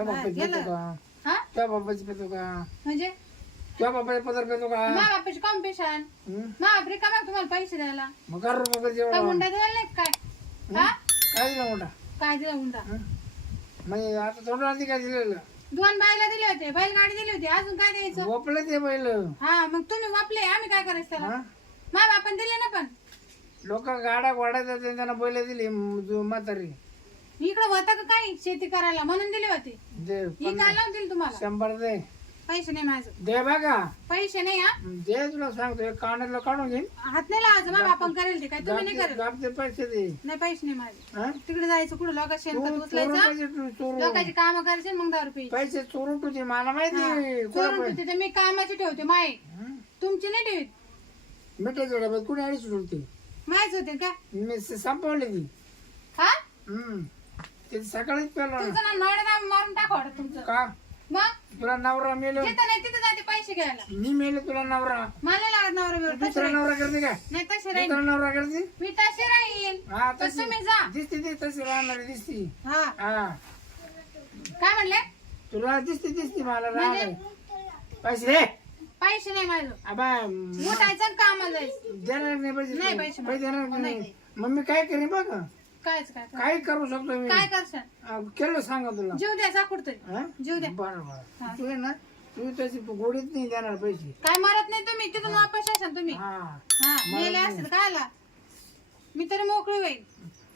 तुझ्या बापाची गेलं. पेतो का हा तुझ्या बापाची पेतो का म्हणजे तुझ्या बापाचे पदर पेतो का मा बापाची कॉम्पिटिशन हं? मा बापरे का मग तुम्हाला पैसे द्यायला मग कर रुपये काय जेवण हुंडा द्यायला नाही का काय हा काय दिलं मोठा काय दिला हुंडा म्हणजे आता थोडं आधी काय दिलेलं दोन बायला दिले होते बैलगाडी दिली होती अजून काय द्यायचं गोपलं ते पहिलं हा मग तुम्ही वापले आम्ही काय करायचं त्याला हा मा बापान दिले ना पण लोक गाड्या घोड्या देतात, त्यांना बैल दिली म्हातारी इकडं होतं का काय शेती करायला म्हणून दिली होती दे ही काय लावून दिली तुम्हाला 100 दे पैसे नाही माझं दे बघा पैसे नाही हा दे तुला सांगतो एक कानातलं काढून घेईन हात नाही लावायचं मा बापान करेल ते काय तुम्ही नाही करेल गापचे पैसे दे नाही पैसे नाही माझे हा? तिकडे जायचं कुठं लोक शेणखत चोरून उचलायचं पैसे चोरून लोकांची कामं करायची मग 10 रुपये पैसे चोरून तुझे मला माहिती चोरून ठेवते ते मी कामाची ठेवते माय तुमची नाही ठेवीत मिठाच्या डब्यात कुणी अडीच होती माहीच होते का मी संपवली ती हा ते सकाळीच पेलो तुमचं ना नवड्या मारून टाका वाटत तुमचं का मग तुला नवरा मेलो जिथं नाही तिथं जाते पैसे घ्यायला मी मेलो तुला नवरा मला लागत नवरा बिवरा. तशी दुसरा राहील. नवरा करते का नाही तशी राहील दुसरा नवरा करते मी तशी राहील हा तर तशी तुम्ही जा दिसते ती तशी राहणारी दिसती हा हा काय म्हणले तुला दिसते मला म्हणजे? राहणार पैसे दे पैसे नाही माझं आबा उठायचं आणि कामाला जायचं देणार नाही नाही पैसे पैसे पैसे देणार नाही. नाही मग मी काय करीन बघ कायच काय काय करू शकतो मी काय करशाल केलं सांगा तुला जीव द्या साकुड तरी हा? जीव द्या बरं बरं तू आहे ना तू तशी गोडीत नाही देणार पैसे काय मरत नाही तुम्ही तिथून वापस येशाल तुम्ही हा हा मेले असेल काय आला मी तरी मोकळी होईल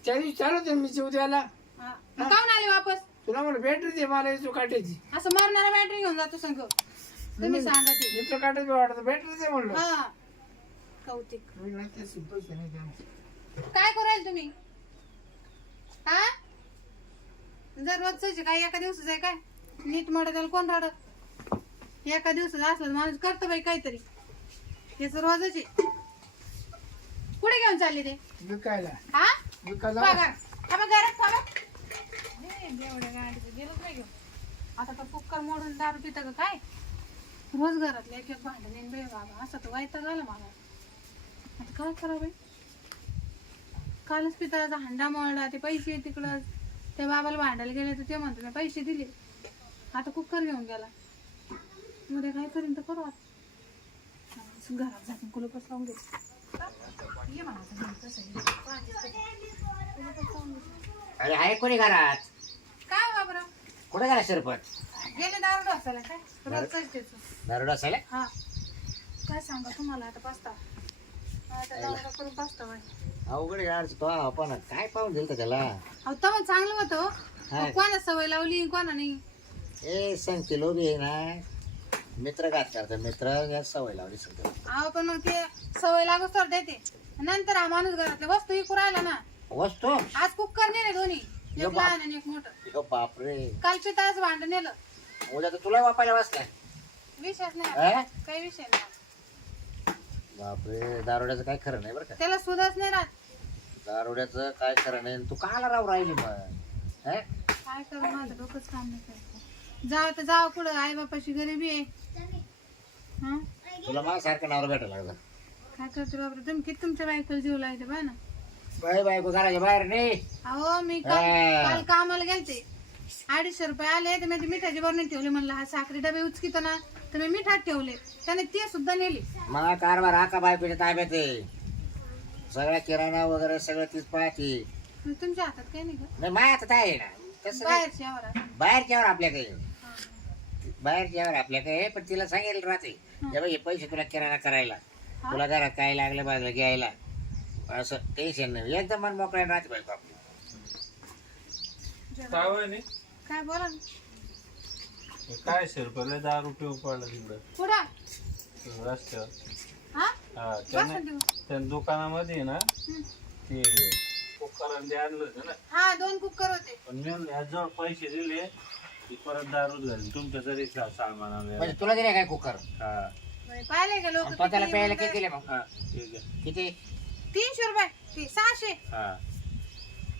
त्या दिवशी चालू होते मी जीव द्यायला हा. मग काऊन आले वापस तुला मला बॅटरी दे मला इथं काटायची असं मरणारा बॅटरी घेऊन जातो संग तुम्ही सांगा ते इथं काटायची वाटत बॅटरी दे म्हणलं हा कौतिक मी नाही तशी पैसे नाही देणार काय कराल तुम्ही हा जर रोजच काय एका दिवसाच आहे काय नीट म्हणत त्याला कोण राहत एका दिवसाचं असलं तर माणूस करतो बाई काहीतरी त्याच रोजच आहे कुठे घेऊन चालले ते विकायला हा विकायला पगार थांबा घरात थांबा एवढ्या गाडीचं गेलोच नाही घेऊन आता तर कुकर मोडून दारू पिता का काय रोज घरातले एक एक भांडण येईन बाई बाबा असं तर वाईट झालं मला आता काय करा बाई कालच पितळाचा हंडा मोडला ते पैसे तिकडं त्या बाबाला भांडायला गेले तर ते म्हणतो मी पैसे दिले आता कुकर घेऊन गेला उद्या काय करीन तर करू आता घरात जाऊन कुलूपच लावून दे ये म्हणा आता घरी कसं आहे. कुलूपच लावून दे. अरे आहे कोणी घरात काय बाबरा कुठे गेला शिरपत गेले दारू ढोसायला काय रोजच त्याचं दारू असायला हा काय सांगा तुम्हाला आता पास्ता आता नवरा करून पास्ता बाई अवघड गाडचं तो आपण काय पाहून दिलं होतं त्याला अहो तवा चांगलं होतं हो. हा. कोणा सवय लावली कोणा नाही ए सांगते लोबी आहे ना मित्र घात करतात मित्र या सवय लावली सगळं अहो पण मग ते सवय लागूच तर देते नंतर हा माणूस घरातल्या वस्तू इकू राहिला ना वस्तू आज कुकर नेले दोन्ही यो एक बाप. लहान आणि एक मोठं यो बापरे काल पिताळाचं भांड नेलं उद्या तर तुला वापायला बसलाय विषयच नाही अं? आता. काही विषय नाही बापरे दारुड्याचं काय खरं नाही बरं का त्याला सुधाच नाही राहत दारुड्याचं काय खरं नाही तू काला राहू राहिली मग हं? काय करू माझं डोकंच काम नाही करत जावं तर जावं पुढं आई बापाची गरिबी आहे हा तुला माझ्यासारखं नावर भेटायला लागलं काय करते बाबा तुम्ही किती तुमच्या बायकोला जीव लावते बा ना बाय बायको घराच्या बाहेर नाही अहो मी काल हा. काल कामाला गेलते 250 रुपये आले तर मी ते मिठाची बरणी ठेवले म्हणलं हा साखरी डबे उचकीत ना तर मी मिठात ठेवले त्याने ते सुद्धा नेले मला कारभार हा का बायकोच्या ताब्यात आहे सगळा किराणा वगैरे सगळं तीच पाहते मग तुमच्या हातात काही नाही का नाही माझ्या हातात आहे ना तसं नाही. बाहेरची आवाज बाहेरच्यावर आपल्याकडे बाहेरच्यावर आपल्याकडे पण तिला सांगेल राहते हे बघ हे पैसे तुला किराणा करायला तुला घरात काय लागलं बाजूला घ्यायला असं टेन्शन नाही एकदम मन मोकळ्या राहते बायको आपली काय होय नाही काय बोला ना. काय शिरपले दारू पिऊ पडलं तिकडं पुढं रस्त्यावर हा हा बसा त्याने देऊ. त्या दुकानामध्ये ना हं. ते कुकर ते आणलं होतं ना हा 2 कुकर होते पण मी याजवळ पैसे दिले की परत दारूच घाली तुमच्या तरी सामान आणलं म्हणजे तुला दिले काय कुकर हा पाहिले का लोक तो त्याला प्यायला किती दिले मग हा ठीक आहे किती 300 रुपये ते 600 हा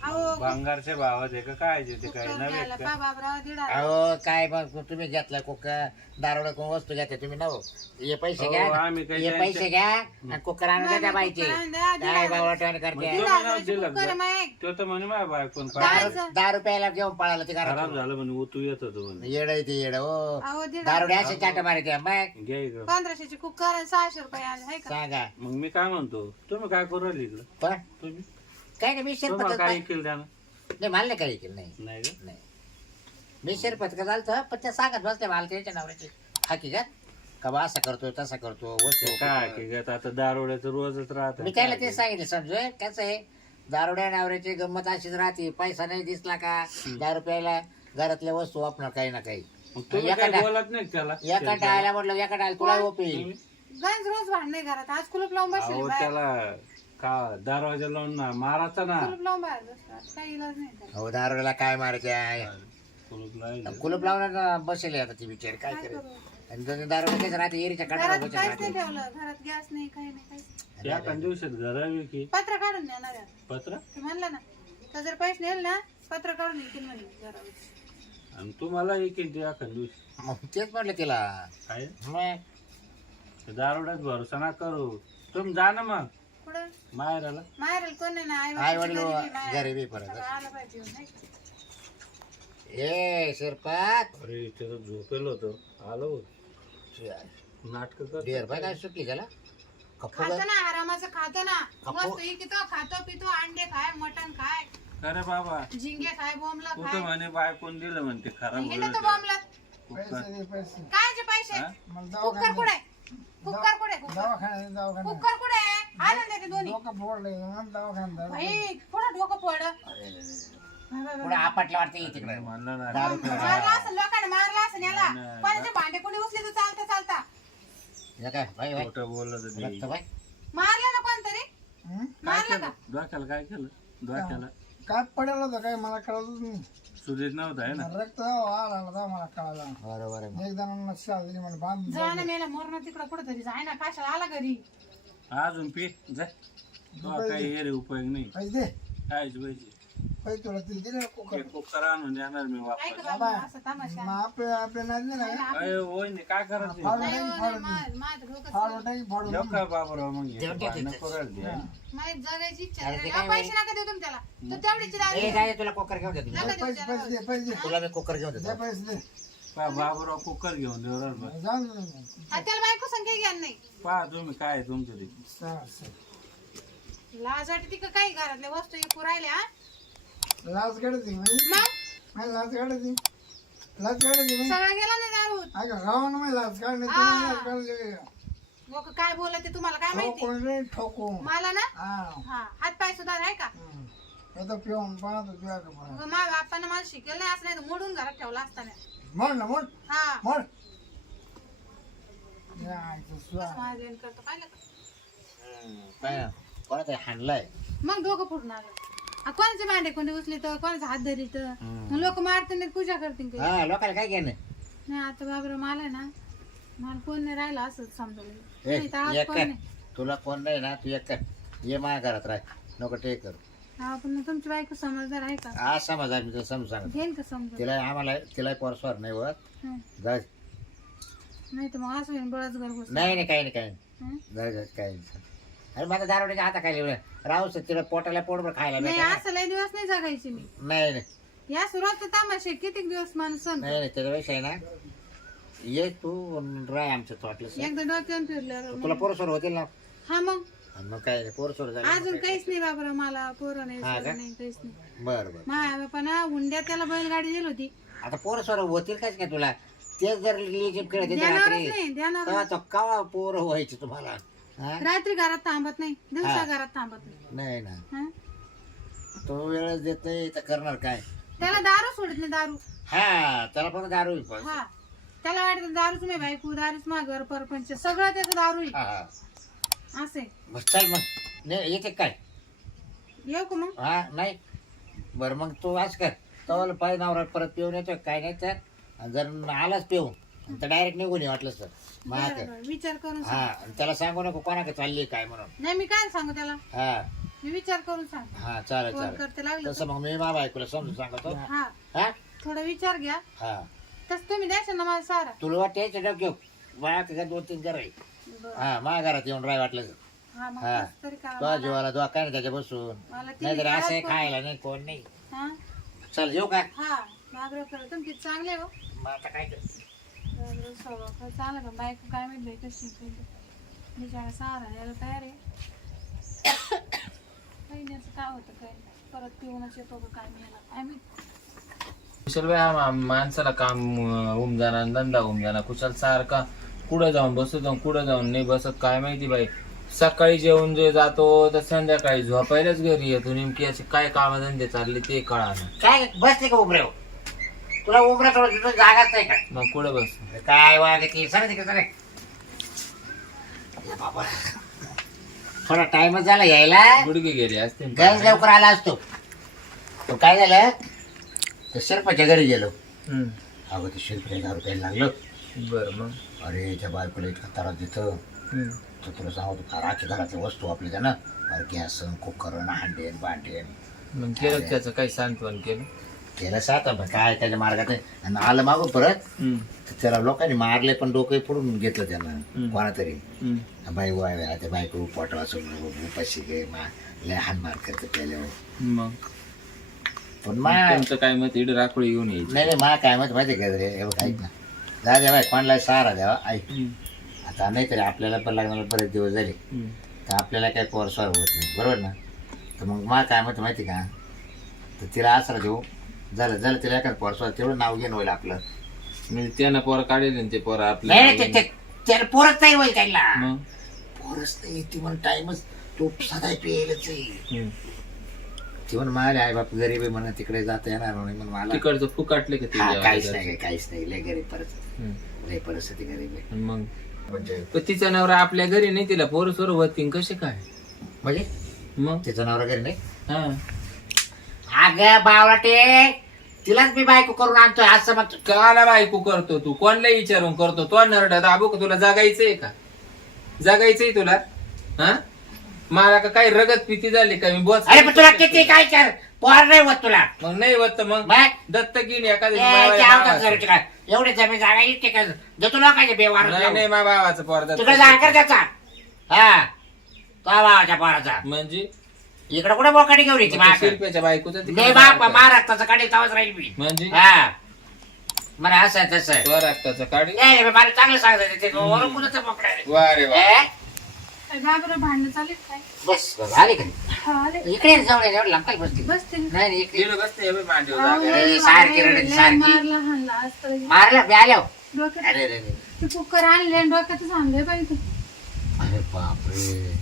अहो भांगारच्या भावात आहे का काय ते काय कुकर नव्हे घ्यायला का? पा बाबराव दीड अहो काय मग तुम्ही घेतला कुकर दारोडा कोण वस्तू घेते तुम्ही नव हे पैसे अहो, घ्या आम्ही काही हे त्यांच्या- पैसे घ्या आणि कुकर आणून द्या त्या बाईचे कुकर आणून द्या, दीड काय हजार. बावटवाणी मग करते तुम्ही नाव दिलं कुकर का? मग तो तर म्हणे माझ्या बायकोन दहा- 10 रुपयाला घेऊन पळाला ते खराब घरात झालं म्हणे तू येत होतो म्हणे येड आहे ते येड हो अहो दीड दारोडे असे चाट मारायचे मग घ्या इकडं 1500चे कुकर आणि 600 रुपये आले हाय का सांगा मग मी काय म्हणतो तुम्ही काय करू राहिले इकडं पण तुम्ही काय नाही मी तुम्हाला शिरपत काय केलं त्यानं नाही मला नाही काही केलं नाही नाही का? नाही मी शिरपत का झालं पण त्या सांगत बसले मला त्याच्या नवऱ्याची हकीकत का बा असा करतोय तसा करतो वस्तू काय की गं, आता दारोड्याचं रोजच राहत मी त्याला ते सांगितलं समजूय कसं आहे दारुड्या नवऱ्याची गंमत अशीच राहते पैसा नाही दिसला का 10 रुपयाला घरातल्या वस्तू वापरणार काही ना काही तुम्ही एका काय डा- बोलत नाही का त्याला एका टाळायला म्हटलं एका टाळायला तुला ओपी गंज रोज भांडणे घरात आज कुलूप लावून बसले अहो बाहेर त्याला का दरवाजा लावून ना मारायचा ना कुलूप लावून बाहेर बसतात काही इलाज नाही त्याला. हो दारुड्याला काय मारायचे आहे कुलूप लावलं. कुलूप लावणार बसले आता ती बिचार काय काय करेल करू? आणि दारुड्या त्याच्या राहते एरीच्या घरात कटाला काहीच नाही ठेवलं घरात गॅस नाही काही नाही काहीच या एका दिवसात घरावी की पत्र काढून देणार आहे. पत्र ते म्हणलं ना तर जर पैसे नेल ना पत्र काढून येतील म्हणे घरावर आणि तुम्हाला एक एका दिवशी मग तेच म्हटलं तिला काय मग दारोड्यात भरोसा ना करू तुम्ही जा ना मग पुढं माहेराला माहेर कोण आहे ना आई वडील गरिबी माहेर. गरीबी परत सगळं आलं पाहिजे नाही का? ए शिरपात अरे इथे तर झोपेल होतो आलो नाटक कर डेअर बाय काय सुटली त्याला कप्पू खातो ना आरामाचं खातो ना अप्पू. मस्त इकितो खातो पितो अंडे खाय मटण खाय अरे बाबा झिंगे खाय बोंबला कुठं खाय म्हणे बायकोन दिलं म्हणते खराब हिंडतो होईल बोंबला कुकर. काय जे पैसे हा? कुकर कुठे कुकर कुठे कुकर कुठे आणून देते दोन्ही भाई थोडं डोकं पड पुढे आपटला वाटते तिकडे म्हणलं ना दारू पिऊन मारला असं लोकांनी मारला असं याला कोणाचे भांडे कोणी उचले तर चालता चालता हे काय बाई बाई खोटं बोललं तर ते. रक्त बाई मारला ना कोणतरी काय मारलं केलं का डोक्याला काय केलं डोक्याला काय पडेल होतं काय मला कळतच नाही सुधीर नव्हता आहे ना रक्त आला होता मला कळाला बरोबर आहे मग. एक जणांना शाल दिली मला बांध जा ना मेला मरण तिकडं कुठं तरी जाय ना कशाला आला घरी अजून पी जा तो काही हे रे उपयोग नाही पैसे दे कायच पाहिजे पैसे तुला तिला दिले कुकर कुकर आणून देणार मी काय वापस का बाबा असं तमाशा मग आपल्या नादी नाही का अरे होय नाही काय करायचं फाडून नाही टाकी हो, फाडून नाही, माझं डोकं फाडून टाकी फाडून जेव का बाबराव मग हे जेवण टाकायचं. भांडणं करायला दे. माझी जगायची इच्छा अरे ते नाही. काय अहो, पैसे नका देऊ तुम्ही त्याला तू तेवढीची ए राहिली काय तुला कुकर घेऊन देतो नका देऊ पैसे त्याला. पैसे दे पैसे दे तुला मी कुकर घेऊन दे देतो पैसे दे पहा बाबराव कुकर घेऊन देऊ राहिला बा. जाऊन दे ना. हा, त्याला बायको संख्या घ्या नाही पहा तुम्ही काय आहे तुमचं ते चालेल. लाज वाटते ती का काही घरातल्या वस्तू विकू राहिल्या हा? लाच काढते मी मग लाच काढते लाच काढते मी सगळं गेला ना दारू अगं गावानं मी लाच काढणे हा. तुम्ही लाच काढले लोक काय बोलत ते तुम्हाला काय माहिती ठोकून रे ठोकू मला ना हा हा हात पाय सुद्धा आहे का आता पिऊन पाहतो तुझ्या का मग माझ्या बापानं मला शिकेल नाही असं नाही तर मोडून घरात ठेवला असताना मोड ना मोड हा मोड या, इथं स्वा. कसं माझं जेवण करतो पाहिलं का काय कोणाचं हाणलंय मग डोकं फुटून आलं कोणाचे भांडे कोणी उचले तर कोणाचा हात धरी तर मग लोक मारते नाही पूजा करतील काही हा लोकांना काय घेणं नाही आता बाबर मला ना मला कोण नाही राहिलं असंच समजलं ए, नाही तर आज एक कोण कर नाही तुला कोण नाही ना तू एक कर ये माझ्या घरात राह नको ते कर हा पण मग तुमची बायको समजदार आहे का आज समज मी तुला समजून सांगतो घेईन का समजून तिला आम्हाला तिला पोरस्वर नाही होत हं. जा नाही तर मग असं होईन बळच घर बस नाही नाही काही नाही काही नाही जा, जा, काही नाही अरे माझ्या दारोड्याच्या हाता खाली राहू तिला पोटाला पोटभर खायला नाही भेटेल ना. असं लय दिवस नाही जगायची मी नाही नाही या सुरुवात तमाशे किती दिवस माणूस सण नाही नाही त्याच्यापेक्षा आहे ना ये तू राय आमचं तो वाटलं एकदा डोक्यावर फिरल्यावर तुला पोरस्वर होतील ना हा मग आणि मग काय पोरस्वर झालं अजून काहीच नाही बाबा मला पोरं नाही हा सोरं का? नाही काहीच नाही बरं बरं माझ्या बापाना हुंड्यात त्याला बैलगाडी दिली होती आता पोरस्वर होतील काच काय तुला तेच जर रिलेशन खेळत येते ध्यानावरच रात्री नाही ध्यानावर तेव्हा तो कवा पोर व्हायचे तुम्हाला हा? रात्री घरात थांबत नाही दिवसा हा. घरात थांबत नाही नाही ना हं? तो वेळच देत नाही तर करणार काय त्याला दारू सोडत नाही दारू हा त्याला पण दारू होईल पण. हा त्याला वाटत दारूच नाही बायको दारूच माघर परपंच सगळं त्याचं दारू आहे. हा हा असे मग चल मग नाही येते काय येऊ का मग हा नाही बरं मग तू आज कर तवाला पाय नवरा परत पिऊन येतो काय नाही तर आणि जर आलाच पिऊन तर डायरेक्ट निघून ये वाटलंच तर महाग बरं, बरं. विचार करून हा सांग. आणि त्याला सांगू नको कोणाकडे चालली काय म्हणून नाही मी काय सांगू त्याला हा मी विचार करून सांग. हा चालेल फोन चालेल करते लागलं तसं मग मी बाबा ऐकूला समजून सांगतो हा हा थोडा विचार घ्या. हा तसं तुम्ही द्यायचं ना मला सारा. तुला वाटते डोक्यो माझ्या तिथे 2-3 घर आहे बरं. हा माझ्या घरात येऊन राय वाटलं हा मग हा. तसं तरी करा. तो जीवाला दुआ काय नाही त्याच्या बसून मला ती नाहीतर असं विचारात खायला नाही कोण नाही हा चल येऊ का हा बाबराव खरं तुम्ही किती चांगले हो. मग आता काय कर बाबराव स्वभाव खरं चांगला का बायको काय माहिती बाई कशी बिचारा सहारा यायला तयार आहे. काही नाही असं काय होतं काय नाही. परत पिऊनच येतो का काय मिळाला काय माहिती. कुशल बाई माणसाला काम होऊन जाणार धंदा होऊन जाणार कुशल सारखा कुठं जाऊन बसतो कुठं जाऊन नाही बसत काय माहिती बाई. सकाळी जेवून जे जातो तर संध्याकाळी झोपायलाच घरी येतो. नेमकी असे काय कामधंदे चालले ते कळाना. काय बसले का उमरे तुला उमरा थोडं तिथं जागाच नाही का मग कुठं बस काय वागती सर तिकडे सर बाबा थोडा टाइमच झाला यायला गुडघे गेले असते गॅस लवकर आला असतो तो काय झालं तर शिरपाच्या घरी गेलो अगं ते शिरपाच्या दारू प्यायला लागलं. बर मग अरे त्या बायकोला इतका त्रास देतं तर तुला सांगतो फार आखी घरातल्या वस्तू आपल्या त्यानं अरे गॅस कुकर हांडेन भांडेन मग केलं त्याचं काही सांत्वन केलं केलं सात काय त्याच्या मार्गात आणि आलं मागू परत तर त्याला लोकांनी मारले पण डोकं फोडून घेतलं त्यानं कोणातरी बाई वाय त्या बायको पोटवा उपाशी गे लय हानमार करते पहिल्यावर मग पण मा तुमचं काय मत इकडे राखोळी घेऊन यायची नाही मा काय मत माहिती का रे हे बघ ऐक ना जा द्या बाई कोणाला सहारा द्यावा ऐक आता नाही तरी आपल्याला पण लग्नाला बरेच दिवस झाले तर आपल्याला काही पोरस्वार होत नाही बरोबर ना तर मग मा काय मत माहिती का तर तिला आसरा देऊ झालं झालं तिला एखादं पोरस्वार तेवढं नाव घेऊन होईल आपलं म्हणजे त्यानं पोरं काढेल ते पोरं नाही आपल्या त्याला पोरच नाही होईल त्याला मग पोरच नाही ती म्हणून टाइमच तो सदा पेलच आहे ती म्हणून मला आई बाप गरीब आहे म्हणून तिकडे जाता येणार नाही म्हणून मला तिकडचं फुकाटले का हा, ते काहीच नाही लय गरीब परिस्थिती लय परिस्थिती गरीब आहे मग म्हणजे पण तिचा नवरा आपल्या घरी नाही तिला पोरं सोर होती कसे काय म्हणजे मग तिचं नवरा घरी नाही हा अगं बावलाटे तिलाच मी बायको करून आणतोय आज समज काला बायको करतो तू कोणला विचारून करतो तो नरडा दाबू का तुला जगायचंय का जगायचंय तुला हा मला का काही रगत पिती झाली का मी बोच अरे पण तुला किती काय कर पोर नाही होत तुला मग नाही होत तर मग बाय. दत्त घेईन ए, एखाद्या जाऊ बाबाला दे घरचे काय. एवढे जमीन जागा इतके काय देतो लोकांचे बेवार नाही नाही मा बाबाचं पोर दत्त तुला जागा त्याचा हा तो भावाच्या पोराचा म्हणजे इकडे कुठे बोकाडी घेऊन येते माझ्याकडे शिल्प्याच्या बायकोचं नाही बाप महाराष्ट्राचं कडे तवाच राहील मी म्हणजे हा मला असं आहे तसं आहे. तो रक्ताचं काढी नाही रे, मला चांगलं सांगत ते वरून कुणाचं बोकडं आहे. वा रे वा ए? काय बाबराव भांडणं चालेल काय. बस बस, आले का हा आले इकडे जाऊन एवढं लांब काय बसते बसते ना. नाही इकडे तिकडे बसते हे मांडीवर अहो, जागा. ए, सारखी रडत, लय सारखी. मारला हाणला आज तर. मारलं मी आलो डोक्यात अरे रे रे ते कुकर आणले आणि डोक्यातच आणले पाहिजे. अरे बापरे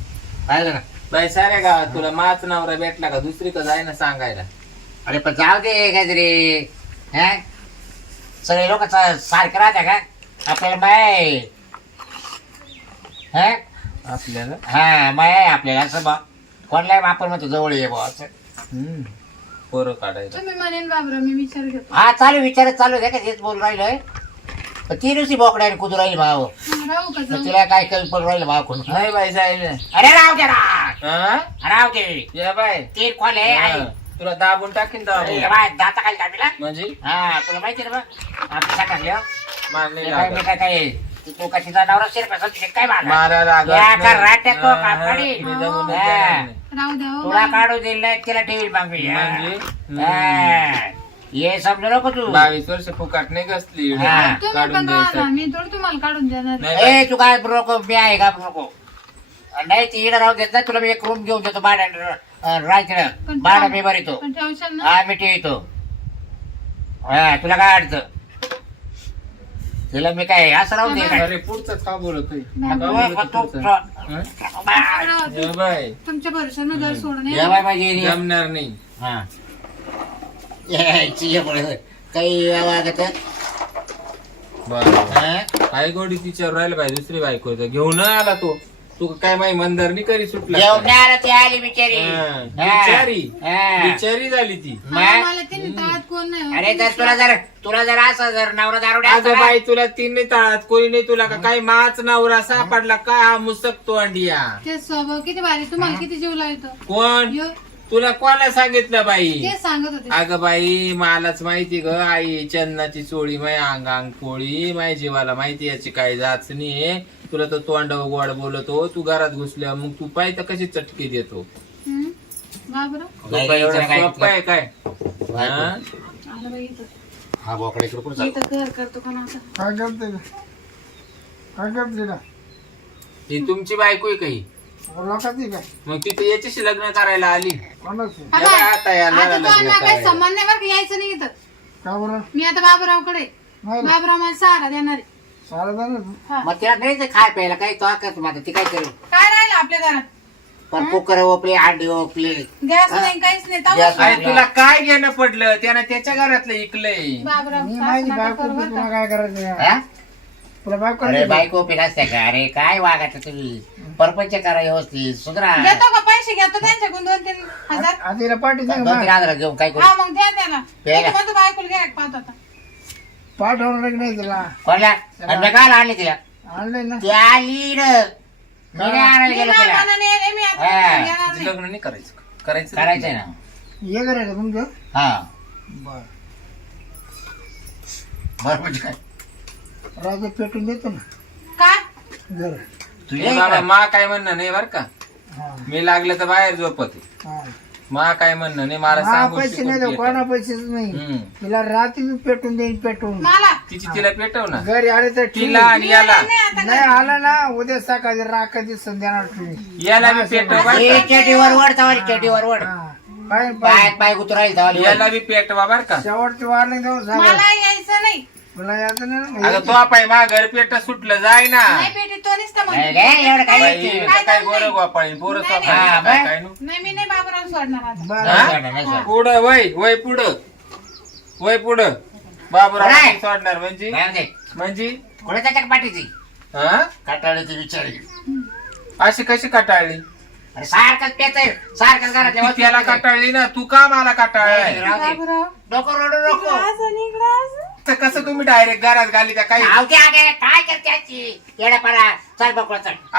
पाहिलं ना बाई साऱ्या गावात तुला माच नवरा भेटला का दुसरी का जाय ना सांगायला अरे पण जाऊ दे काहीतरी हा सगळे लोक सारखे राहते का आपल्याला माय हा आपल्याला हा माय आहे आपल्याला असं बा कोणलाही आपण म्हणतो जवळ ये बा असं पोरं काढायला तुम्ही म्हणेन बाबराव मी विचार घेतो. हा चालू विचारत चालू आहे का तेच बोल राहिलोय पण ती नुसती बोकडा कुदू राहील भाव राहू का जाऊ. तिला काय कल पण राहील भाव कोण नाही बाई जायला अरे राव दे हा? राव दे या बाय ते खोल आहे हा. आई. तुला दाबून टाकीन अरे दाबून बाय दाता खाली टाकला म्हणजे हा तुला माहिती ना बा आपल्या टाकल्या मार नाही मी लागत. काय तू कशीचा नवरा शिरपा काय मला मारा लागत या का नाही. राट्यात तो हा, का हा. पडी? मी जमूनच हा. जाणार नाही. राहू द्या हो. तुला काढू दिल नाही तिला ठेवील मग मी म्हणजे? हा. ये समजू नको तू 22 वर्ष फुकाट नाही कसली हा. तुम्ही काढून पण राहा ना. द्यायचं मी थोडं तुम्हाला काढून देणार. नाही ए तू काय नको मी आहे का नको नाही ती इकडे राहू देत नाही तुला मी एक रूम घेऊन देतो भाड्या राहायचं पण भाडा मी भरितो पण ठेवशाल ना. हा मी ठेवतो हा तुला काय अडचण तिला मी काय असं राहून दे काय अरे पुढचं का बोलतोय नाही. का बोलतोय पुढचं? बाबराव, ये बाय तुमच्या भरोशावर घर सोडून या बाय माझी एरिया. जमणार नाही हा यायची ये पुढे. काही वागत बरं आई गोडी तिच्यावर राहिलं पाहिजे दुसरी बायको घेऊन आला तो तू काय माही मंदारनी करी सुटला जेवण नाही आलं ती आली बिचारी हा, बिचारी हा. बिचारी झाली ती मला तिने तळात कोण नाही हो. अरे तर तुला जर असं जर नवरा दारू अगं बाई तुला तीन नाही ताळात कोणी नाही तुला का काही माच नवरा सापडला काय हा मुसकतो अंडिया ते स्वभाव किती भारी तुम्हाला किती जीव लावतो कोण यो, तुला कोणा सांगितलं बाई ते सांगत होते अगं बाई मलाच माहिती ग आई चन्नाची चोळी माय अंग पोळी माय जीवाला माहिती याची काय जाचणी आहे तुला तो तोंडावर गोड बोलतो तू घरात घुसल्या मग तू पाय तर कशी चटकी देतो हम्म? बाबरा तो काय एवढा सोप्पा आहे काय हा? आलं बाई इथं हा बोकडे इकडे कुठं इथं घर करतो का ना आता काय करते का? काय करते का ही तुमची बायको आहे काही लोकांची काय मग तिथे याच्याशी लग्न करायला आली कोणाची आता याला आता याला आता लग्न तो काही करायला. संबंध नाही बरं का यायचं नाही इथं का बरं मी आता बाबूरावकडे नाही ना. बाबूराव मला सहारा देणार आहे. सारा जाणार तू मग तिला नाही खाय प्यायला काही तो का तुम्हाला ती काय करेल काय राहिलं आपल्या घरात पण कुकर ओपले अंडी ओपले गॅस नाही काहीच नाही गॅस तवाच अरे तुला काय घेणं पडलं त्यानं त्याच्या घरातलं इकलंय बाबूराव मी सासू माहिती नका बायको करू बरं तुला का. काय करायचं हा? तुला बायको अरे करायची का? बायको ओपी नसते का अरे काय वागायचं तुम्ही परपंच करा व्यवस्थित सुधरा देतो का पैसे घेतो त्यांच्याकडून 2-3 हजार आता तिला पाठी सांग दोन तीन आधार घेऊन काय करू हा मग द्या त्याला प्यायला. नाही तर मग तू बायकोला घ्या पाहत आता पाठवणार की नाही तिला कोणला आणि मी काय आणली तिला आणलंय ना ती आली ना मी नाही आणायला मी गेलो तिला मामानं नेले, मी आता हा. घेणार तिचं नाही. लग्न नाही करायचं करायचं करायचंय ना ये करायचं तुमचं हा बर बरं म्हणजे काय राजा पेटून देतो ना का घर तू ए ये बाबा इकडं. मा काय म्हणणं नाही बर का हा मी लागलं तर बाहेर झोपत हा मा काय म्हणणं नाही मला हा सांगून पैसे शिकून नाही तर घे. कोणा पैसेच नाही हम्म. तिला रात्री पेटून देईन पेटून मला तिची तिला पेटव ना घरी आले तर ठीक. तिला आणि याला नाही आता नाही आला ना उद्या सकाळी राखाची संध्याणार तुम्ही याला बी पेटव बर ए, का चेटीवर वड तवाली चेटीवर वड हा पाय पायात पाय उतरायला तवाली याला बी पेटवा बर का शेवटची वारले जाऊ सांग मला यायचं नाही तुला यायचं नाही ना? अगं तो पाय मा घर पेट सुटलं जाय ना नाही पेटी तो नुसतं नाही म्हणतो. रे, एवढं काय बाई, नाही. इथं काय गोरं गोपाळी पोरं नाही, सोपाळी हा, काय बाई. काय नु? नाही मी नाही बाबूराव सोडणार आता बरं. हा? नाही सोडणार. पुढं वय पुढं वय पुढं बाबूराव नाही. नाही सोडणार म्हणजे नाही दे. म्हणजे कोणी त्याच्या पाठीची हा काटाळीची विचारी अशी कशी कटाळली अरे सारखंच पेच आहे सारखंच घरातल्या ती त्याला कटाळली ना तू का मला कटाळलाय राहू दे. बाबूराव नको रडू नको असं निघलं असं. तर कसं तुम्ही डायरेक्ट घरात घाली का काही काय करते आजी येड्यापारा चल बकवा चल